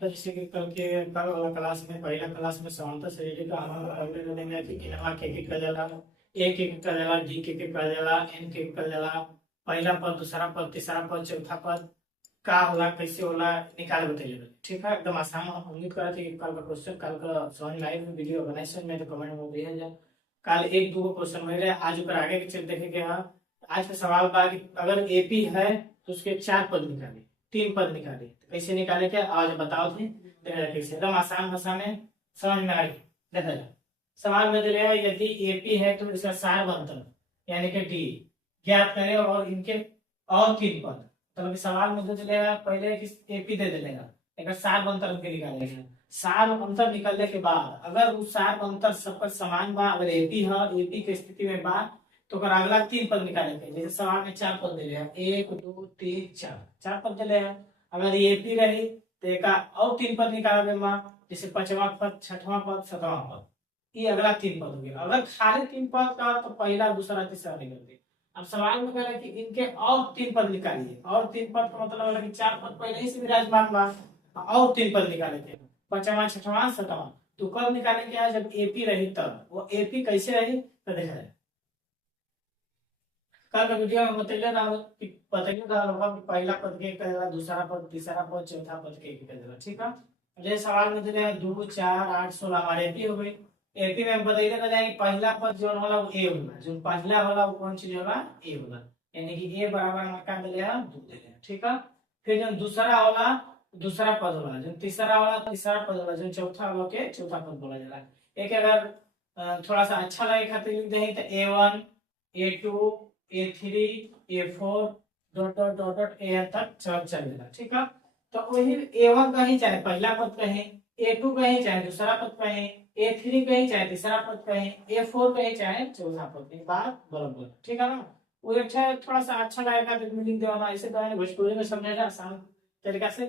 तो जैसे कि कल वाला क्लास में पहला क्लास में समानता श्रेणी का हम पहले जानेंगे कि इनवा के कर जाला ए के कर जाला डी के कर जाला एन के कर जाला पहला पद दूसरा पद तीसरा पद चौथा पद का होला कैसे होला निकाल बताइए। ठीक है, एकदम आसान। हम उम्मीद करते हैं कि कल का क्वेश्चन कल का समझ में आई वीडियो बनाई में तो कमेंट में दिया जाए। कल एक दो क्वेश्चन मेरे आज ऊपर आगे के चल देखेंगे। हाँ, आज का सवाल था कि अगर एपी है तो उसके 4 पद निकाले, 3 पद निकाले, तो कैसे निकाले क्या आज बताओ थे। कैसे एकदम आसान भाषा में समझ में आ गई। देखा जाए सवाल में दिया यदि एपी है तो इसका सार बनता यानी कि डी ज्ञात करें और इनके और 3 पद। तो सवाल में दे देगा पहले कि एपी दे देगा एक सार बनतर के निकालेगा। सार अंतर निकलने के बाद अगर उस सार अंतर सबका समान बा, अगर एपी है एपी की स्थिति में बा तो अगर अगला 3 पद निकालेंगे। जैसे सवाल में 4 पद दिले हैं 1 2 3 4 4 पद दिले हैं। अगर एपी रही तो एक और 3 पद निकालेंगे मां, जैसे 5वां पद 6वां पद 7वां पद, ये अगला 3 पद हो गया। अगर खाली 3 पद का तो पहला दूसरा तीसरा निकल गया। अब सवाल में कह रहा है कि इनके और 3 पद निकालिए। और 3 पद का मतलब है कि 4 पद पहले ही से विराजमान बा और 3 पद निकाले थे 5वां 6वां 7वां। तो कब निकालेंगे आज जब एपी रही तब। वो एपी कैसे रही तो देखा जाए। कल का वीडियो में बताइए ना कि बताइए था लोगों कि पहला पद के कहेगा दूसरा पद तीसरा पद चौथा पद के कहेगा। ठीक है, जैसे सवाल में दिया 2 4 8 16 हमारे एपी हो गई। एपी में बताइए ना जाए पहला पद जो होला वो ए होला, जो पहला होला वो कौन चीज होला ए होला, यानी कि ए बराबर हमारा का मिलेगा 2 देगा। ठीक है, फिर जो दूसरा होला दूसरा पद होला, जो तीसरा होला तीसरा पद होला, जो चौथा होला के चौथा पद बोला जाला। एक अगर थोड़ा सा अच्छा लगे खातिर लिख दें तो A1 A2 A3 A4 dot dot dot dot A तक चलेगा। ठीक है, तो वही A1 कहीं चाहे पहला पद कहीं, A2 कहीं चाहे दूसरा पद कहीं, A3 कहीं चाहे तीसरा पद कहीं, A4 कहीं चाहे चौथा पद कहीं, बात बराबर। ठीक है ना, वो अच्छा थोड़ा सा अच्छा लगेगा तो लिख देना। ऐसे तो भोजपुरी में समझेगा आसान तरीका से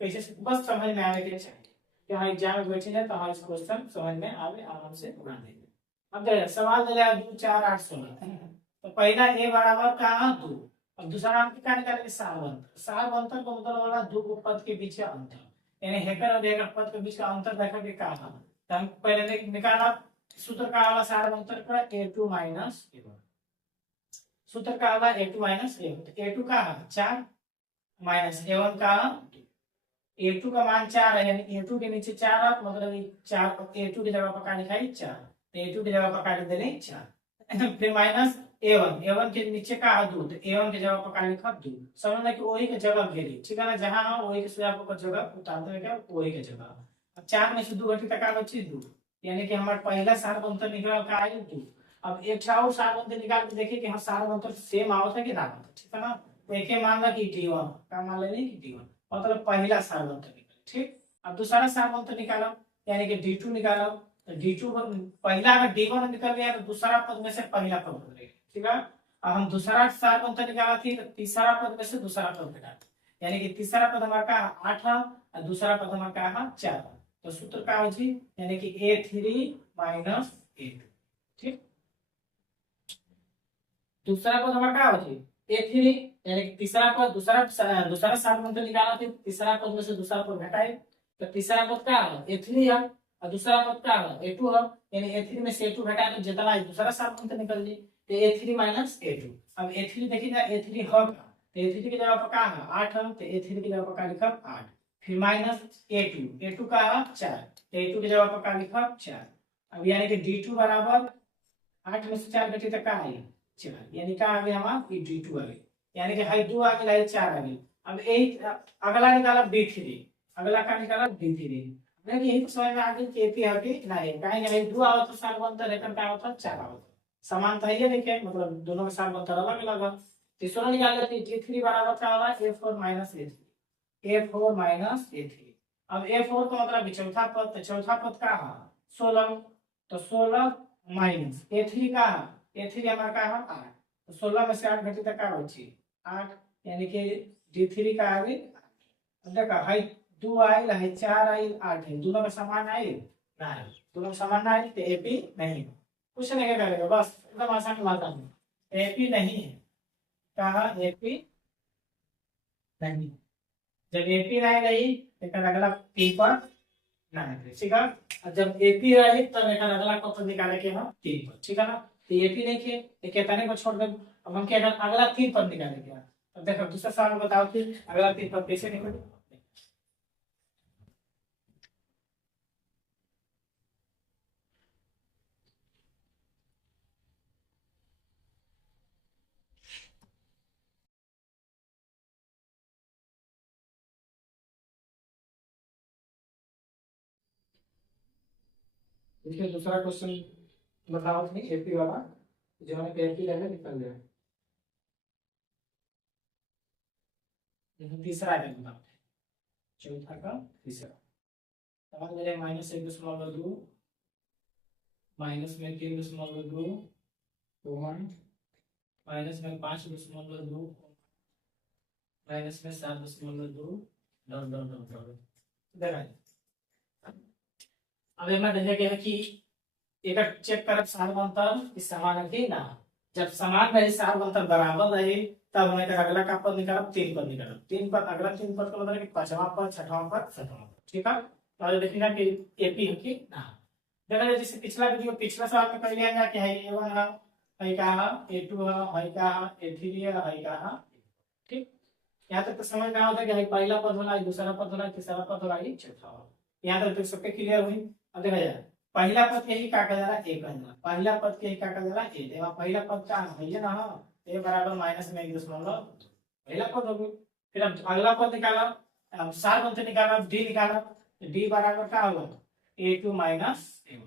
कैसे बस समझ में आने के लिए चाहिए कि हाँ एग्जाम में बैठे जाए तो हाँ इस क्वेश्चन समझ में आवे आराम से बना देंगे। अब देखिए सवाल दिया 2 4 8 16 तो पहला ए बराबर का 2 और दूसरा नाम क्या निकालेंगे सार बनतर। सार बनतर का मतलब वाला दो पद के बीच का अंतर यानी हेकर और हेकर पद के बीच का अंतर देखा के का है। तो हम पहले निकाला सूत्र का वाला सार बनतर का a2 माइनस a1। सूत्र का वाला a2 माइनस a1, a2 का 4 माइनस a1 का a2 का मान 4 है, यानी a2 के नीचे 4 है मतलब 4 a2 की जगह पर का लिखा है 4, तो a2 की जगह पर का लिख देंगे 4 फिर माइनस a1 के नीचे का 2 तो a1 की जगह पर का लिखा 2। समझना कि वही की जगह घेरी। ठीक है ना, जहां हो वही के आपको जगह उतार देंगे क्या वही की जगह। अब 4 में से 2 घटी तक का बची 2, यानी कि हमारा पहला सार अंतर निकला का है 2। अब एक और सार अंतर निकाल के देखिए कि हां सार अंतर सेम आवत है कि ना आवत है। ठीक है ना, तो एक ही मान ला कि d1 का मान लेने कि d1 मतलब पहला सार अंतर निकला। ठीक, अब दूसरा सार अंतर निकाला यानी कि d2 निकाला। तो d2 पहला अगर d1 निकल गया तो दूसरा पद में से पहला पद बन गया। ठीक है, अब हम दूसरा सार अंतर निकाला थी तो तीसरा पद में से दूसरा पद निकाला, यानी कि तीसरा पद हमारा का 8 है और दूसरा पद हमारा का है 4। तो सूत्र का हो जी यानी कि a3 माइनस a2। ठीक, दूसरा पद हमारा क्या हो जी a3 यानी कि तीसरा पद दूसरा सार अंतर निकाला थी, तीसरा पद में से दूसरा पद घटाए तो तीसरा पद क्या है a3 है और दूसरा पद क्या है a2 है, यानी a3 में से a2 घटाए तो जितना दूसरा सार अंतर निकल जाए तो a3 माइनस a2। अब a3 देखिएगा a3 है तो a3 की जगह पर क्या है 8 है, तो a3 की जगह पर क्या लिखा 8 फिर माइनस a2 का है 4 तो a2 की जगह पर क्या लिखा 4। अब यानी कि d2 बराबर 8 में से 4 घटे तो क्या है 4, यानी क्या आ गया हमारा d2 आ गया, यानी कि हाई 2 आ गया 4 आ गया। अब यही अगला निकाला d3, अगला का निकाला d3 नहीं यही तो समझ में आ गई कि एपी है कि नहीं कहेंगे भाई 2 आवत तो सार बनता है क्या होता 4 आवत समान था ये देखिए मतलब दोनों का सार बनता अलग अलग है। तीसरा निकाल लेते d3 बराबर क्या होगा a4 माइनस a3। अब a4 का मतलब चौथा पद, तो चौथा पद का है 16 तो 16 माइनस a3 का है a3 हमारा का है 8 तो 16 में से 8 घटी तक का बची 8, यानी कि d3 का आगे देखा हाई 2 आइल है 4 आइल 8 है, दोनों का समान आइल नहीं, दोनों का समान ना आइल तो एपी नहीं, कुछ नहीं करेगा बस एकदम आसान भाषा में एपी नहीं है, कहा एपी नहीं। जब एपी नहीं रही एक अगला पी पर नहीं रही, ठीक है। और जब एपी रही तब एक अगला को तो निकाले के हम तीन पर, ठीक है ना। तो एपी देखिए एक एतने को छोड़ दे, अब हम क्या करना अगला तीन पर निकाले के। अब देखो दूसरा सवाल में बताओ कि अगला तीन पर कैसे निकाले। देखिए दूसरा क्वेश्चन बताओ कि एपी वाला जो हमें एपी रहे निकल जाए। तीसरा है बताओ, चौथा का तीसरा सवाल मेरे माइनस एक दशमलव दो माइनस में तीन दशमलव दो वन माइनस में पांच दशमलव दो माइनस में सात दशमलव दो डॉट डॉट डॉट डॉट देखा है। अब हमें देखे गया है कि एक चेक करब सार अंतर इस समान है कि ना। जब समान रहे सार अंतर बराबर रहे तब हमें अगला का पद निकालब तीन पद निकालब, तीन पद अगला तीन पद का मतलब कि पांचवा पद छठवां पद सातवां पद, ठीक है। तो देखिएगा कि एपी है कि ना। देखा जाए जैसे पिछला वीडियो पिछला सवाल में पहले आएगा कि है ए1 है का ए2 है का ए3 है का, ठीक। यहाँ तक तो समझ में आता है कि पहला पद होला दूसरा पद होला तीसरा पद होला चौथा होला। यहाँ तक तो सबके क्लियर हुई। अब देखा जाए पहला पद के ही का जाला ए कहा जाला, पहला पद के ही का जाला ए देवा पहला पद का है ना ए बराबर माइनस में एक दशमलव पहला पद हो गया। फिर अब अगला पद निकाला, अब सार पद निकाला डी निकाला, डी बराबर क्या होगा ए2 माइनस ए1।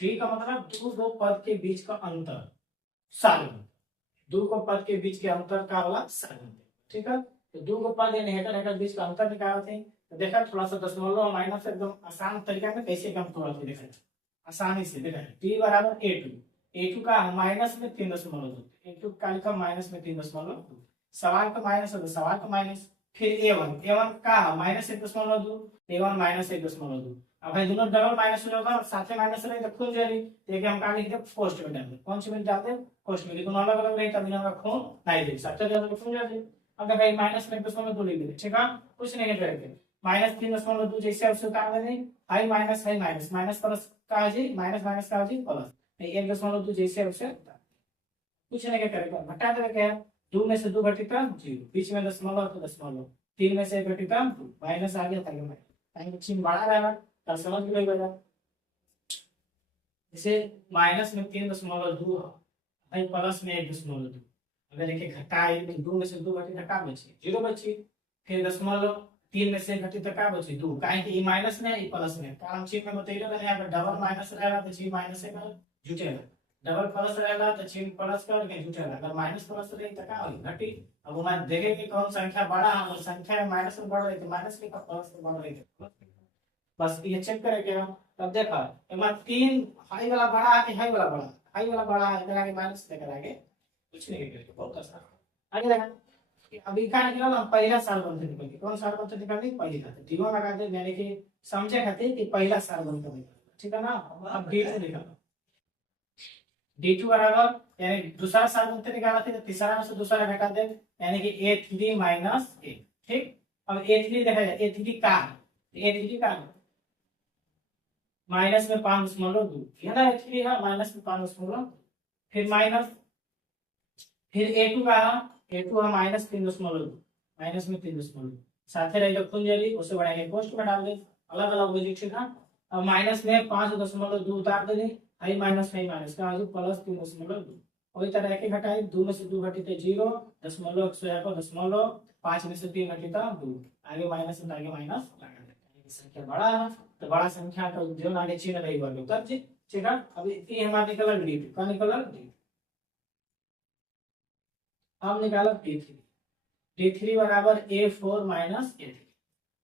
डी का मतलब दो पद के बीच का अंतर सार, दो को पद के बीच के अंतर का होला सार, ठीक है। तो दो को पद यानी हेटर हेटर बीच का अंतर निकालते हैं। तो देखा थोड़ा सा दशमलव माइनस एकदम आसान तरीका में कैसे कम थोड़ा सा देखा आसानी से देखा टी बराबर ए टू का माइनस में तीन दशमलव दो ए टू का लिखा माइनस में तीन दशमलव दो सवाल का माइनस है तो सवाल का माइनस फिर ए वन का माइनस एक दशमलव दो ए1 माइनस एक दशमलव दो। अब भाई दोनों डबल माइनस हो जाएगा साथ में माइनस रहे तो खून जाएगी देखिए हम कहा लिख दे पोस्ट में डाल दे कौन सी में डालते हैं पोस्ट में दोनों अलग अलग रहे तभी ना खून नहीं दे सकते तो खून जाते। अब देखा माइनस में एक दशमलव दो लिख दे, ठीक है। कुछ नहीं करेंगे माइनस तीन दशमलव दो जैसे उससे उतार देंगे high minus high minus minus plus का जी माइनस माइनस का जी प्लस एक दशमलव दो जैसे उससे कुछ नहीं करेगा घटा देगा क्या दो में से दो घटिता जीरो बीच में दशमलव तो दशमलव तीन में से एक घटिता माइनस आ गया ताकि चिन्ह बड़ा रहेगा तब समझ में लगेगा। जैसे माइनस में तीन दशमलव दो है प्लस में एक दशमलव दो अगर एक घटाए तो दो में से दो घटित का बची जीरो बची फिर दशमलव तीन में से घटित का बची दो काहे कि ई माइनस में ई प्लस में कारण चिन्ह में बतैले रहे अगर डबल माइनस रहेगा तो चिन्ह माइनस से कर जुटेगा डबल प्लस रहेगा तो चिन्ह प्लस कर के जुटेगा अगर माइनस प्लस रहे तो का होई घटी। अब मैं देखे कि कौन संख्या बड़ा है और संख्या माइनस में बढ़ रही है माइनस के प्लस में बढ़ रही है बस ये चेक करेंगे हम। तब देखा एमा तीन हाई वाला बड़ा है कि हाई वाला बड़ा हाई वाला बड़ा है इधर आगे माइनस लेकर आगे कुछ नहीं करेंगे बहुत आसान आगे देखा कि अभी का निकला हम पहला साल बनते निकल कौन साल बनते निकलने पहली खाते जीरो लगा दे यानी कि समझे खाते कि पहला साल बनते निकल ठीक है ना। अब डी2 निकालो डी2 बराबर यानी दूसरा साल बनते निकाला थे तो तीसरा में से दूसरा घटा दे यानी कि a3 माइनस a, ठीक। अब a3 देखा जाए a3 का a3 का माइनस में पांच दशमलव दो है ना a3 है माइनस में पांच दशमलव फिर माइनस फिर a2 का a2 है माइनस तीन दशमलव दो माइनस में तीन दशमलव साथ रहेगा खुंजली उसे बढ़ाएंगे पोस्ट में डाल दे अलग अलग वैल्यू ठीक है। अब माइनस में पांच दशमलव दो उतार दे आई माइनस का आज प्लस तीन दशमलव दो वही तरह एक घटाई दो में से दो घटित जीरो दशमलव दशमलव पांच में से तीन घटित दो आगे माइनस में आगे माइनस संख्या बड़ा है तो बड़ा संख्या का जो आगे चिन्ह रही वर्ग उतर जी ठीक है। अब ये हमारा निकला डी2 का निकला डी हम निकाला डी3 बराबर a4 माइनस a3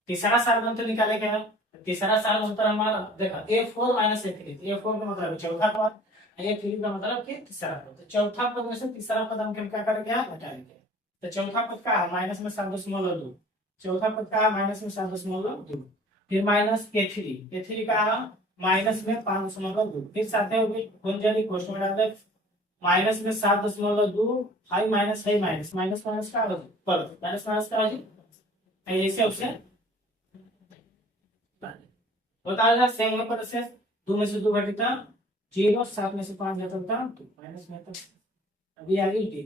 तीसरा सारबंतर निकाले क्या है तीसरा सारबंतर हमारा देखा a4 माइनस a3 a4 का मतलब चौथा पद a3 का मतलब कि तीसरा पद तो चौथा पद में से तीसरा पद हम क्या करेंगे हटा देंगे तो चौथा पद का माइनस में 7.2 चौथा पद का माइनस में 7.2 फिर माइनस a3 का माइनस में 5.2 फिर साथ में गुंजरी कोष्ठ में डाल दे माइनस में 7.2 हाई माइनस माइनस माइनस का पर माइनस माइनस का ऐसे उसे बता सेम में पर से 2 में से 2 घटता 0, 7 में से 5 घटता तो माइनस में था। अभी आ गई डी।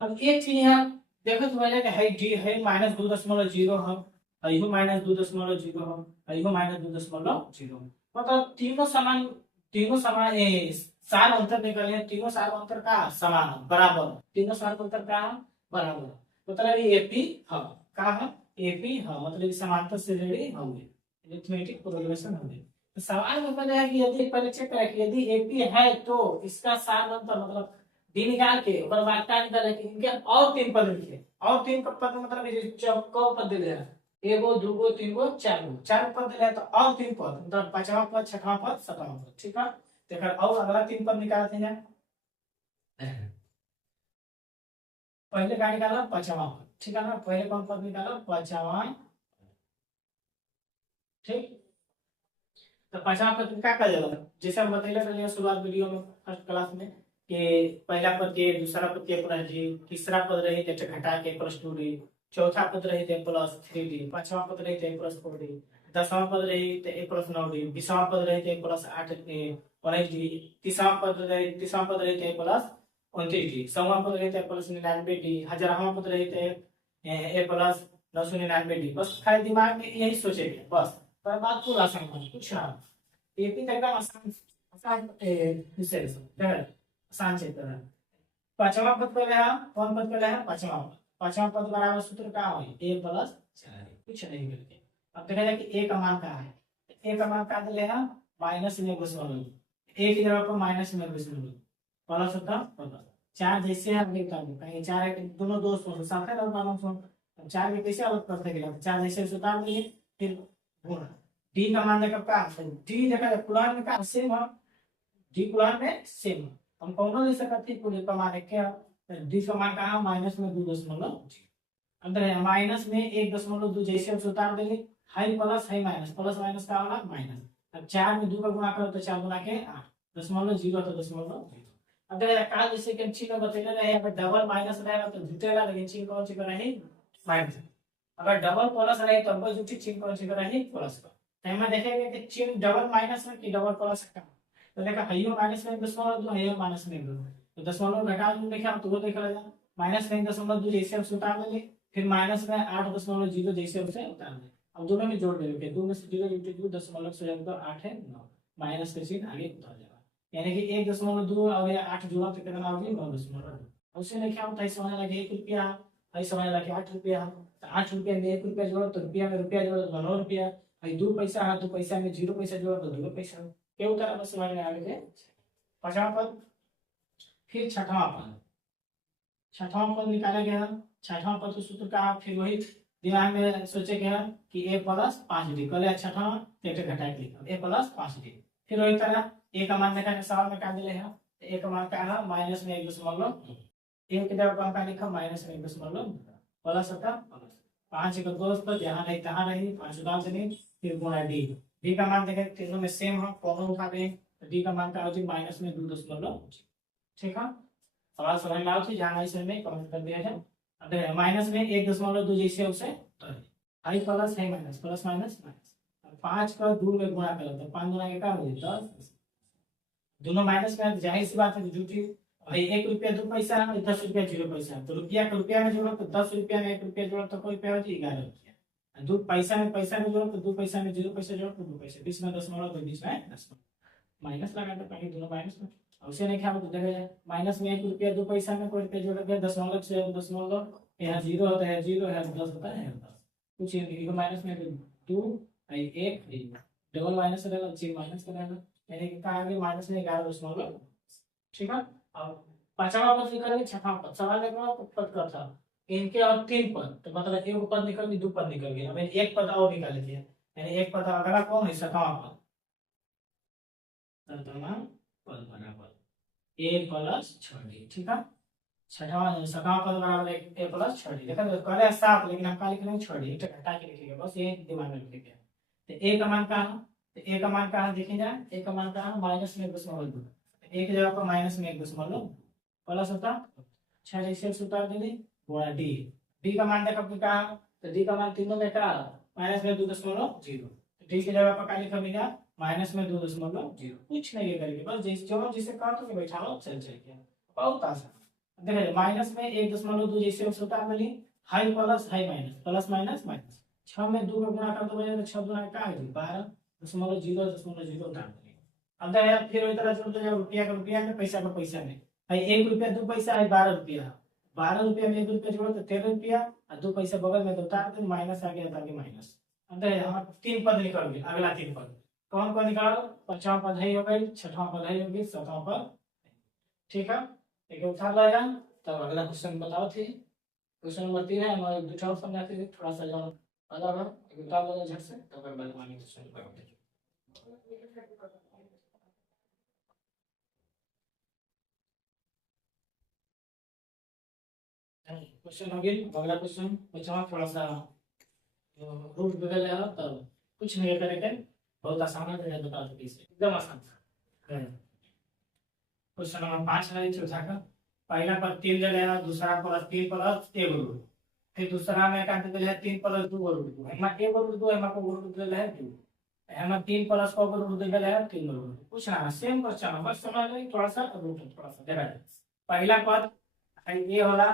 अब एक चीज यहाँ देखो तुम्हारे का है डी है -2.0 है, अयो -2.0 है, अयो -2.0 मतलब तीनों समान सार अंतर निकले, तीनों सार अंतर का समान बराबर, तीनों सार अंतर का बराबर मतलब ये एपी है का है एपी है मतलब समांतर से रेडी होंगे, अरिथमेटिक प्रोग्रेशन होंगे। तो सवाल में पता है कि यदि पहले चेक करें कि यदि एपी है तो इसका सार अंतर मतलब डी निकाल के ऊपर बात का निकाले कि इनके और 3 पद लिखे, और 3 पद मतलब ये चौको पद दे रहा एगो दूगो तीनगो चारगो, 4 पद ले तो और 3 पद मतलब 5वां पद 6वां पद 7वां पद, ठीक है। तो फिर और अगला 3 पद निकालते हैं। पहले का निकाला 5वां पद, ठीक है ना, पहले कौन पद निकाला 5वां, ठीक। तो 5वां पद क्या कर देगा जैसे हम बतैले रहे शुरुआत वीडियो में फर्स्ट क्लास में कि पहला पद के दूसरा पद के प्लस डी, तीसरा पद रही थे घटा के प्लस 2d, चौथा पद रही थे प्लस 3d, पांचवा पद रही थे प्लस 4d, 10वां पद रही थे प्लस 9d, 20वां पद रही थे प्लस 19d, तीसरा पद रही थे प्लस 29d, 100वां पद रही थे प्लस 99d, 1000वां पद रही थे ए प्लस 999d। बस खाली दिमाग में यही सोचेंगे बस, पर बात पूरा आसान है, कुछ ना ये भी एकदम आसान आसान विषय है, आसान क्षेत्र है। 5वां पद पहले है, कौन पद पहले है 5वां पद, 5वां पद बराबर सूत्र क्या है a प्लस 4, कुछ नहीं करके। अब देखा जाए कि a का मान क्या है, a का मान क्या ले है माइनस में दशमलव, a की जगह पर माइनस में दशमलव प्लस होता प्लस 4 जैसे है अभी बता दूं कहीं 4 है दोनों दोस्त हो साथ है और माइनस हो, 4 में कैसे अलग करते गया 4 जैसे उतार देंगे फिर गुणा। d का मान देखा क्या d देखा पुराण में क्या सेम है, d पुराण में सेम है, हम कौन ले सकते हैं पूरे प्रमाण क्या डी का मान कहा -2.0 अंदर है माइनस में 1.2 जैसे हम उतार देंगे high plus high minus, plus minus का होगा माइनस। अब 4 में 2 का गुणा करो तो 4 गुणा के 8 0 तो 0 अगर का जैसे कि चिन्ह बतेले रहे अगर डबल माइनस रहेगा तो जुटेगा, लेकिन चिन्ह कौन सी करा है माइनस, अगर डबल प्लस रहे तो वो जुटी चिन्ह कौन सी करा है प्लस का। तो हम देखेंगे कि चिन्ह डबल माइनस में कि डबल प्लस का, तो देखा हइयो माइनस में 2.2 हइयो माइनस में 2 तो 0.2 घटा दूं देखा तो वो देख लेगा माइनस में 0.2 जैसे हम उतार लेंगे फिर माइनस में 8.0 जैसे उसे उतार देंगे। अब दोनों में जोड़ देंगे 2 में से 0 इंटू 2 दशमलव से जाएगा तो 8 है 9 माइनस का चिन्ह आगे उतार जाएगा, यानी कि 1.2 और 8 जोड़ा तो कितना होगी 9.2। उससे नहीं क्या होता है समझ लगे 1 रुपया है समझ लगे 8 रुपया, तो 8 रुपया में 1 रुपया जोड़ो तो रुपया में रुपया जोड़ो तो 9 रुपया, है 2 पैसा है तो पैसा में 0 पैसा जोड़ो तो 2 पैसा, क्या उतारा बस समझ में आ गए। 5वां पद फिर 6वां पद, 6वां पद निकाला गया, 6वां पद का सूत्र का फिर वही दिमाग में सोचे गया कि a प्लस 5d पहले 6वां एक घटा के लिखा a प्लस 5d, फिर वही तरह a का मान देखा के सवाल में क्या दिले है a का मान क्या है माइनस में 1.0 a की जगह पर क्या लिखा माइनस में 1.0 प्लस होता प्लस 5 का दोस्त तो जहां नहीं तहां रही 5 डाल देंगे फिर गुणा d का मान देखें तीनों में सेम है कॉमन उठा दें तो d का मान क्या होगी माइनस में 2.0, ठीक है। सवाल समझ में आओ जहां इसे में कमेंट कर दिया जाए। अगर माइनस में 1.2 जैसे उसे आई प्लस है माइनस प्लस माइनस माइनस 5 का 2 में गुणा करो तो 5 गुणा के क्या हो जाए 10, दोनों माइनस में जाहिर सी बात है जुटी भाई 1 रुपया 2 पैसा है 10 रुपया 0 पैसा है, तो रुपया का रुपया में जोड़ो तो 10 रुपया में 1 रुपया जोड़ो तो कोई रुपया हो जाए 11 रुपया, 2 पैसा में जोड़ो तो 2 पैसा में 0 पैसा जोड़ो तो 2 पैसा, बीच में दशमलव तो बीच में दशमलव माइनस लगा दो कहीं दोनों माइनस में, उसे नहीं क्या तो देखा जाए माइनस में 1 रुपया 2 पैसा में कोई रुपया जोड़ दिया दशमलव से दशमलव यहाँ 0 होता है 0 है 10 होता है 10 कुछ ये माइनस में 2 है 1 डबल माइनस रहेगा चिन्ह माइनस का रहेगा, यानी कि कहा आगे माइनस में 11.0, ठीक है। अब 5वां पद निकल गया 6वां पद, सवाल है पद का था इनके और 3 पद तो मतलब एक पद निकल गई 2 पद निकल गया, अब एक पद और निकाल लेते हैं, यानी एक पद अगला कौन है 7वां पद, 7वां पद बराबर a प्लस 6d, ठीक है। 7वां पद बराबर a प्लस 6d, देखा तो पहले 7 लेकिन हम क्या लिख रहे हैं 6d इसे घटा के लिखेंगे बस ये दिमाग में लिखेंगे। तो a का मान क्या है तो a का मान क्या है देखें जाए a का मान क्या है माइनस में 1.2 एक जगह पर माइनस में 1.2 प्लस होता 6 जैसे उतार देंगे गुणा d डी का मान देखो कि का, तो डी का मान तीनों में का माइनस में 2.0, डी की जगह पर का लिखा मिला माइनस में 2.0, कुछ नहीं ये करेंगे बस जिसे काटो के बैठा लो चल गया, बहुत आसान। देखिए माइनस में 1.2 जैसे छोटा मिली, high plus high minus, plus minus minus, 6 में 2 का गुणा कर दो तो 6 गुना का है 12.0.0 डाल देंगे। अब देखिए फिर वही तरह जोड़ दो, रुपया का रुपया में, पैसा का पैसा में, भाई 1 रुपया 2 पैसा है 12 रुपया, 12 रुपया में 1 रुपया जोड़ो तो 13 रुपया, और 2 पैसा बगल में तो उतार दो, माइनस आ गया ताकि माइनस। अब देखिए हमारा 3 पद निकल गया, अगला 3 पद कौन कौन निकालो, 5वां पद है हो गई, 6वां पद है होगी, 7वां पद, ठीक है। एक उठा लाएगा तब अगला क्वेश्चन बताओ थी। क्वेश्चन नंबर 3 है, हमारे दूसरा समझाते थे थोड़ा सा जो अलग है, एक उठा लो झट से तो फिर बाद में क्वेश्चन करोगे। क्वेश्चन हो गया, अगला क्वेश्चन बचा थोड़ा सा रूट बदल है तब कुछ नहीं करेंगे, बहुत आसान है, बता दो इसे एकदम आसान है। क्वेश्चन नंबर 5 है चौथा का, पहला पद 3 ले लेना, दूसरा पद 3 प्लस 1 रूट, फिर दूसरा में का दे है 3 प्लस 2 रूट, हमें 1 रूट 2 हमें को रूट दे है 2, हमें 3 प्लस को रूट दे है 3 रूट, कुछ ना सेम क्वेश्चन है, बस समझ लो थोड़ा सा रूट थोड़ा सा देखा जाए। पहला पद है ये वाला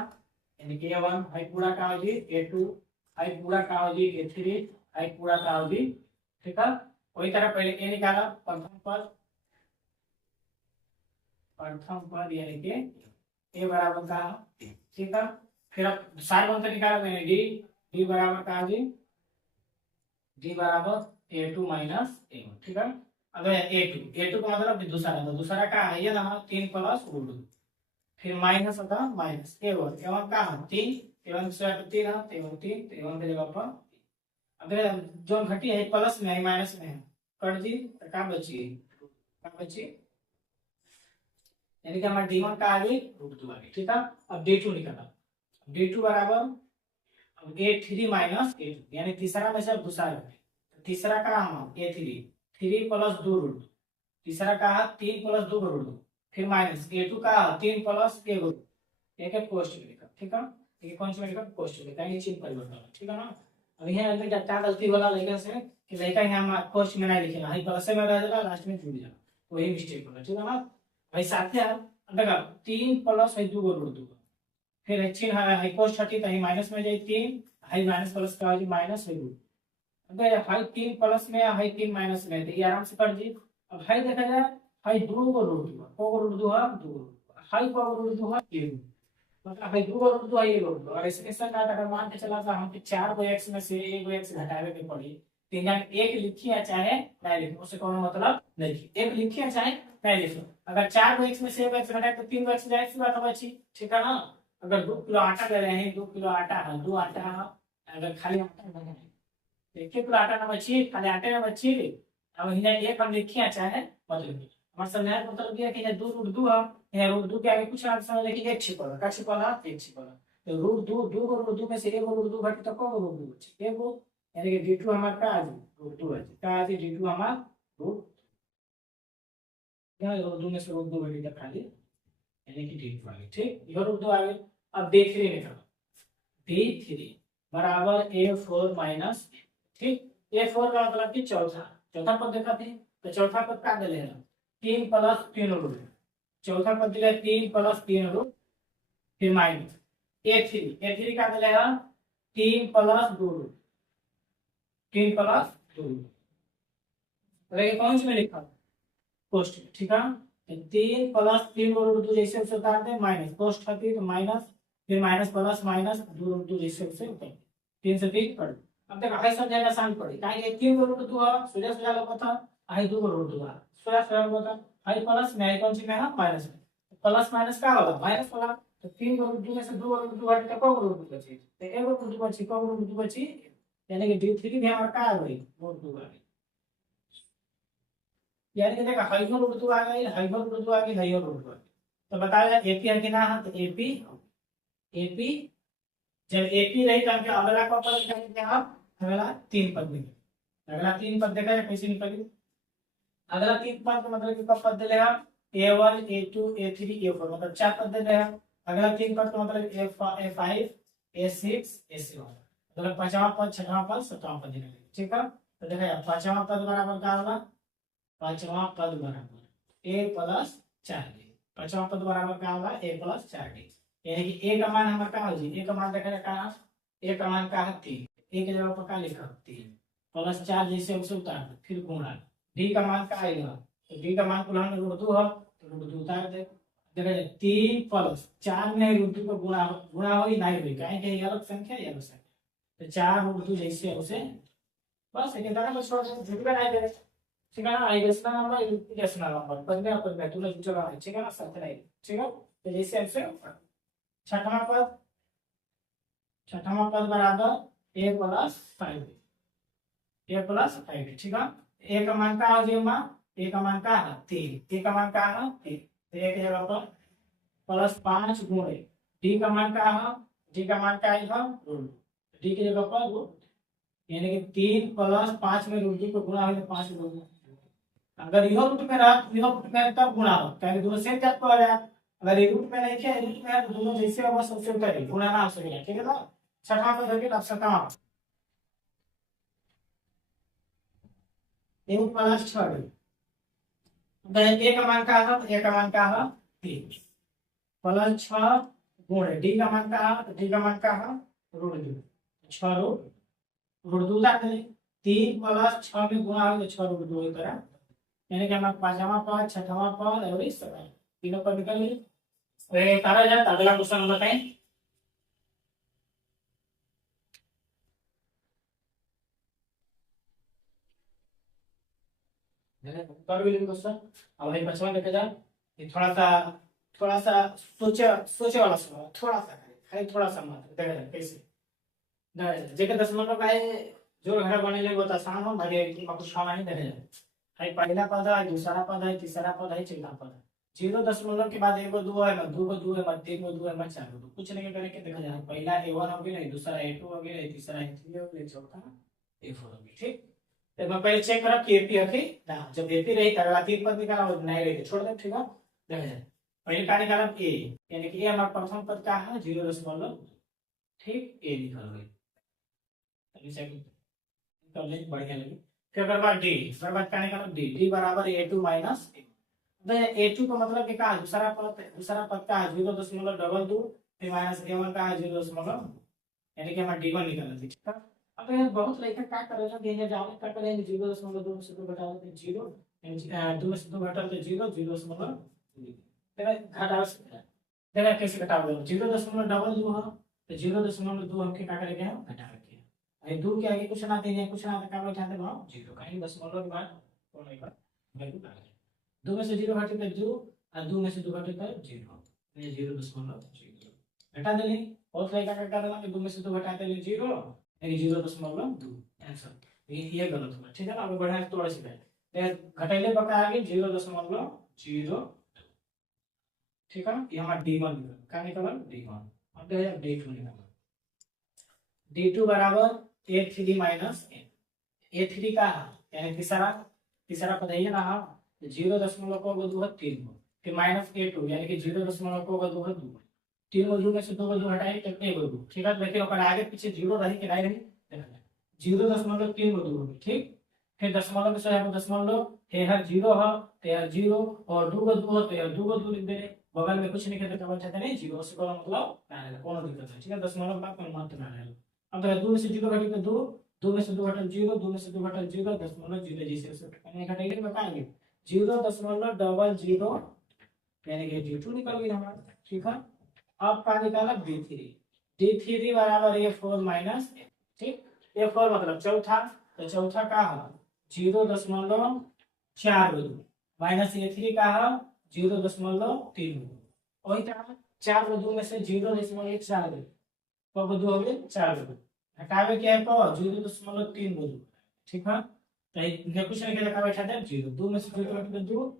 यानी कि a1 है पूरा का हो जी, a2 है पूरा का हो जी, a3 है पूरा का हो जी, ठीक है। वही तरह पहले a निकाला, प्रथम पद यानी कि a बराबर का, ठीक है। फिर अब साइड वन से निकाला मैंने d बराबर का जी, d बराबर a2 माइनस a1, ठीक है। अब a2 का मतलब दूसरा का है ये ना 3 प्लस रूट, फिर माइनस होता माइनस a1 का 3, a1 से 3 है तो a1 3, तो a1 की जगह पर अब जो घटी है प्लस में है माइनस में है, कट दी तो का बची यानी कि हमारा d1 का आगे √2 आ गया, ठीक है। अब d2 निकाला, d2 बराबर अब a3 माइनस a2 यानी तीसरा में से दूसरा है, तीसरा का हम a3 3 प्लस 2 रूट, तीसरा का 3 प्लस 2 रूट, फिर माइनस a2 का 3 प्लस 1 रूट, एक एक पोस्ट में लिखा, ठीक है। ये कौन सा में लिखा पोस्ट में लिखा, ये चिन्ह परिवर्तन, ठीक है ना। अब यहां में क्या गलती वाला लड़का से कि लड़का यहां पोस्ट में नहीं लिखेला, हाई प्लस में रह जाला, लास्ट में जुड़ जाला, तो वही मिस्टेक होला, ठीक है ना भाई। साथ यार देखा 3 प्लस 2 रूट 2, फिर चिन्ह हाई पोस्ट हटी तो माइनस में जाए 3, हाई माइनस प्लस का हो माइनस है रूट, अगर हाई 3 प्लस में हाई 3 माइनस में तो ये आराम से कट जी। अब हाई देखा जाए हाई 2 को रूट 2 को रूट 2 है 2, हाई को रूट 2 है 1, मतलब हाई 2 को रूट 2 है 1 रूट 2, और ऐसा ना अगर मान के चला था हम कि 4 को x में से 1 को x घटावे के पड़ी, तीन जान एक लिखिए चाहे नहीं लिखिए उससे कोनो मतलब नहीं, एक लिखिए चाहे नहीं लिखिए, अगर 4 को x में से 1 को x घटाए तो 3 को x जाए सी बात बची, ठीक है ना। अगर 2 किलो आटा ले रहे हैं, 2 किलो आटा है, 2 आटा अगर खाली आटा नहीं देखिए तो आटा ना बची, खाली आटे में बची, अब हिना एक हम लिखिए चाहे मतलब हमारा समझाने का मतलब ये है कि 2 रूट 2 है, यहाँ रूट 2 के आगे कुछ ना समझ लेकिन एक छिपा का छिपा एक छिपा, तो रूट 2 2 को रूट 2 में से एक रूट 2 घटे तो को रूट 2 बचे, एक वो यानी कि d2 हमारा का आज रूट 2 है, का आज d2 हमारा रूट, यहाँ रूट 2 में से रूट 2 घटे तो खाली यानी कि d2 आ गया, ठीक। ये रूट 2 आ गया। अब d3 निकालो, d3 बराबर a4 माइनस, ठीक। a4 का मतलब कि चौथा पद देखा थे, तो चौथा पद का दे लेना 3 प्लस 3 रूट, चौथा पद दिया 3 प्लस 3 रूट, फिर माइनस a3 का दे लेना 3 प्लस 2 रूट, 3 प्लस 2 रूट, तो कौन सी में लिखा पोस्ट, ठीक है। 3 प्लस 3 रूट 2 जैसे उसे उतार दे, माइनस पोस्ट खाती तो माइनस, फिर माइनस प्लस माइनस 2 रूट 2 जैसे उसे उतार 3 से 3 कट। अब देखो हाई सब जगह आसान पड़ी, काहे कि 3 को रूट 2 है सोजा लोग था, हाई 2 को रूट 2 है सोजा लोग था, हाई प्लस में हाई कौन सी में है माइनस में, प्लस माइनस का होगा माइनस वाला, तो 3 को रूट 2 में से 2 को रूट 2 हट के को रूट 2 बची, तो 1 को रूट 2 बची को रूट 2 बची, यानी कि d3 भी हमारा का आ गई रूट 2 आ गई, यानी कि देखो हाई को रूट 2 आ गई, हाई को रूट 2 आ गई, हाई को रूट 2 आ गई, तो बताया एपी है कि ना है, तो एपी जब एपी रही तो हमके अगला का पद निकालेंगे हम, अगला 3 पद में, अगला 3 पद देखा जाए कैसे निकलेगी, अगला 3 पद का मतलब कि कब पद दे लेगा a1 a2 a3 a4 मतलब 4 पद दे लेगा, अगला 3 पद का मतलब a5 A6 A7 मतलब पांचवा पद छठवां पद सातवां पद निकल गया। ठीक है, तो देखा जाए पांचवा पद बराबर क्या होगा, पांचवा पद बराबर a प्लस 4d। पांचवा पद बराबर क्या होगा a प्लस 4d, यानी कि a का मान हमारा क्या हो जी, a का मान देखा जाए क्या, a का मान क्या है 3, a की जगह पर क्या लिखा 3 प्लस 4 जैसे उसे उतार दो, फिर गुणा d का मान क्या आएगा, तो d का मान को हमने √2 है तो √2 उतार दे। देखा जाए 3 प्लस 4 में √2 को गुणा गुणा हो ही नहीं हुई, कहीं कहीं अलग संख्या ये अलग संख्या, तो 4 √2 जैसे उसे बस एक तरह से छोड़ दो, झूठ नहीं दे, ठीक है ना, आइडेक्स नंबर इरेशनल नंबर बदले अपन में तुमने जो है, ठीक है ना, साथ नहीं, ठीक है, तो जैसे ऐसे छठवां पद, छठवां पद बराबर a प्लस 5, a प्लस 5, ठीक है, a का मान क्या हो जाएगा, a का मान क्या है 3, a का मान क्या है 3, तो एक जगह पर प्लस 5 गुणे d का मान क्या है, d का मान क्या आएगा √2, d की जगह पर √2, यानी कि 3 प्लस 5 में √2 को गुणा हो तो 5 √2, अगर यह रूट में रहा तो यह रूट में तब गुणा हो, क्योंकि दोनों सेम जात पर आ रहा है, अगर ये रूट में नहीं किया रूट में है तो दोनों जैसे होगा सबसे करें गुणा ना हो सकेगा, ठीक है ना। छठवां पद देखिए अब सतवां 1 प्लस 6 a का मान क्या है, a का मान क्या है 3 प्लस 6 गुणे d का मान क्या है, तो d का मान क्या है √2, 6 √2 ला दे, 3 प्लस 6 में गुणा हो तो 6 √2 की तरह, यानी कि हमारा पांचवा पद छठवां पद और इस तरह तीनों पद निकल गए। तो तारा जाता अगला क्वेश्चन बताएं, कर भी लेंगे क्वेश्चन। अब भाई बचवा लेके जा, ये थोड़ा सा सोचे सोचे वाला सवाल, थोड़ा सा खाली थोड़ा सा मात्र देखा जाए कैसे जेके 10 का है, जो घर बने ले वो तो आसान हो, भागे कुछ खाना नहीं देखा जाए, भाई पहला पद है, दूसरा पद है, तीसरा पद है, चौथा पद है, 0 के बाद 1 को 2 है, 2 को 2 है, 3 को 2 है, 4 को 2, कुछ नहीं करके देखा जाए, पहला a1 हो गया, दूसरा a2 हो गया, तीसरा a3 हो गया, चौथा a4 हो गया, ठीक। तो मैं पहले चेक करा कि एपी है कि ना, जब एपी रही तब तीन पद निकाला और नहीं रही तो छोड़ दे, ठीक है, देखा जाए पहले का निकाला ए, यानी कि ए हमारा प्रथम पद का है 0.2, ठीक, ए निकल गई, अभी चेक कर ले बढ़िया लगी। फिर अगर बात डी, फिर बात का निकाला डी, डी बराबर a2 माइनस a2 का मतलब कि का दूसरा पद का है 0.22, फिर माइनस a1 का है 0, यानी कि हमारा d1 निकला, ठीक है। अब ये बहुत लड़का क्या करेगा कि ये जाओ क्या करेंगे 0.2 से 2 घटा देते 0, 2 से 2 घटा देते 0, 0.2 तेरा घटा सकते हैं, तेरा कैसे घटाओगे 0.22 है तो 0.2 हम क्या करेंगे हम घटा रखेंगे, अरे 2 के आगे कुछ ना देंगे, कुछ ना क्या बैठाते हो 0, कहीं दशमलव के बाद कौन आएगा वैल्यू डालेंगे, 2 में से 0 घटे तो 0 और 2 में से 2 घटे तो 0, ये 0.0 घटा देंगे, और लड़का क्या करेगा कि 2 में से 2 घटाते हैं 0, 0.2 आंसर, ये गलत हुआ, ठीक है ना। आगे बढ़ा है थोड़ा सा घटाइले बका आगे 0.0, ठीक है, ये हमारा d1 निकला, क्या निकला d1, अब देखिए d2 निकला, d2 बराबर a3 माइनस a3 का है, यानी तीसरा पद है ना, 0.2 है 3, फिर माइनस a2 यानी कि 0.2 है 2, 3 को 2 में से 2 को 2 हटाए तो 1 को 2, ठीक है, लेकिन ओकर आगे पीछे 0 रही कि नहीं रही, 0.3 को 2 होगी, ठीक, फिर दशमलव में से है दशमलव, हे हर 0 है तो यार 0 और 2 को 2 हो तो यार 2 को 2 लिख दे, बगल में कुछ नहीं कहते तो बच्चा नहीं 0 से कोई मतलब ना कोनो दिक्कत है, ठीक है, दशमलव का कोई महत्व ना है। अब तो 2 में से 0 घटी तो 2, 2 में से 2 घटा 0, 2 में से 2 घटा 0, दशमलव 0 जैसे उसे नहीं घटाएंगे तो बताएंगे 0.00, यानी कि d2 निकल गई हमारा, ठीक है। अब का निकाला d3 बराबर a4 माइनस, ठीक, a4 मतलब चौथा, तो चौथा का है 0.42 माइनस a3 का है 0.3, वही तरह 4 में से 0.1 तो 2 हो गए 4, हटावे क्या है को 0.3, ठीक है, तो ये कुछ नहीं क्या बैठा था 0, 2 में से 0 घटे 2,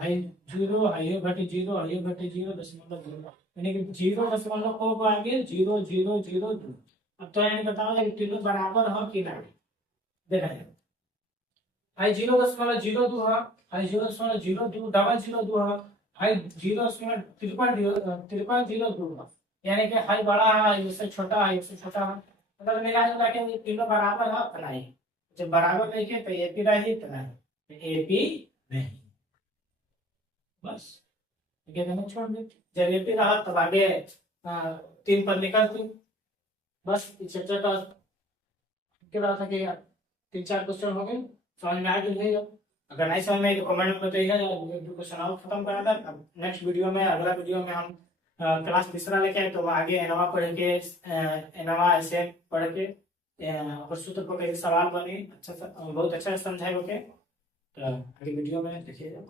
हाई 0 हाई घटे 0 हाई घटे 0.2, यानी कि 0.2 को आगे 0.002, अब तो यानी बताओ कि तीनों बराबर हो कि नहीं, देखा जाए हाई 0.02 है, हाई 0.02 डबल 02 है, हाई 0.5302 है, यानी कि हाई बड़ा है, इससे छोटा है, इससे छोटा है, मतलब मिला जुला के ये तीनों बराबर है इतना ही। जब बराबर देखे तो एपी रही इतना है, एपी नहीं, बस ठीक है, मैंने छोड़ दी। जब एपी रहा तब आगे 3 पद निकल थी, बस इस चैप्टर का के रहा था कि 3-4 क्वेश्चन हो गए, समझ में आ गई है। अगर नहीं समझ में आई तो कमेंट में बताइएगा, क्वेश्चन और खत्म करा था। अब नेक्स्ट वीडियो में, अगला वीडियो में हम क्लास तीसरा लेके आए तो आगे एनोवा पढ़ेंगे, एनोवा ऐसे पढ़ के और सूत्र पर कई सवाल बने, अच्छा बहुत अच्छा समझाए, ओके। तो अगले वीडियो में देखिएगा।